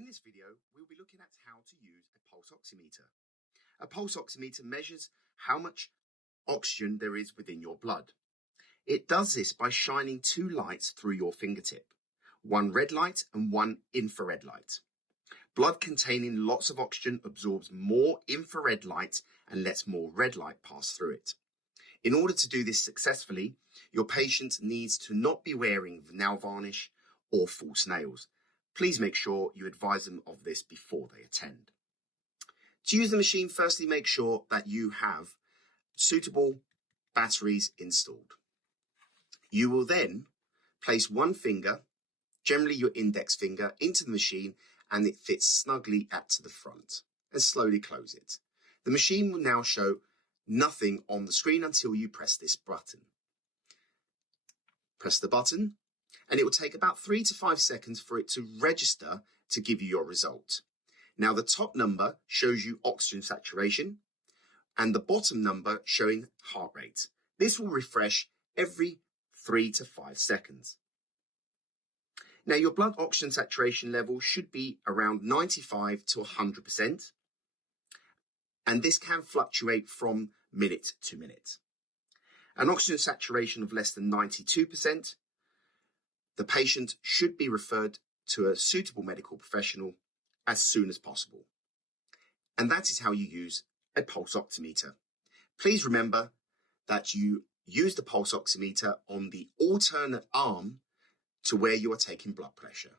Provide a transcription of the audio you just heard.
In this video, we'll be looking at how to use a pulse oximeter. A pulse oximeter measures how much oxygen there is within your blood. It does this by shining two lights through your fingertip, one red light and one infrared light. Blood containing lots of oxygen absorbs more infrared light and lets more red light pass through it. In order to do this successfully, your patient needs to not be wearing nail varnish or false nails. Please make sure you advise them of this before they attend. To use the machine, firstly make sure that you have suitable batteries installed. You will then place one finger, generally your index finger, into the machine and it fits snugly to the front, and slowly close it. The machine will now show nothing on the screen until you press this button. Press the button and it will take about 3 to 5 seconds for it to register to give you your result. Now the top number shows you oxygen saturation and the bottom number showing heart rate. This will refresh every 3 to 5 seconds. Now your blood oxygen saturation level should be around 95 to 100%, and this can fluctuate from minute to minute. An oxygen saturation of less than 92%, the patient should be referred to a suitable medical professional as soon as possible. And that is how you use a pulse oximeter. Please remember that you use the pulse oximeter on the alternate arm to where you are taking blood pressure.